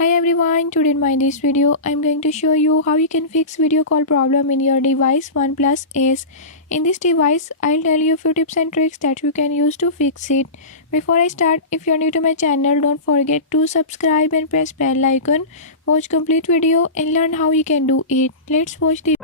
Hi everyone, today in this video I'm going to show you how you can fix video call problem in your device OnePlus Ace. In this device, I'll tell you a few tips and tricks that you can use to fix it. Before I start, if you're new to my channel, don't forget to subscribe and press bell icon. Watch complete video and learn how you can do it. Let's watch the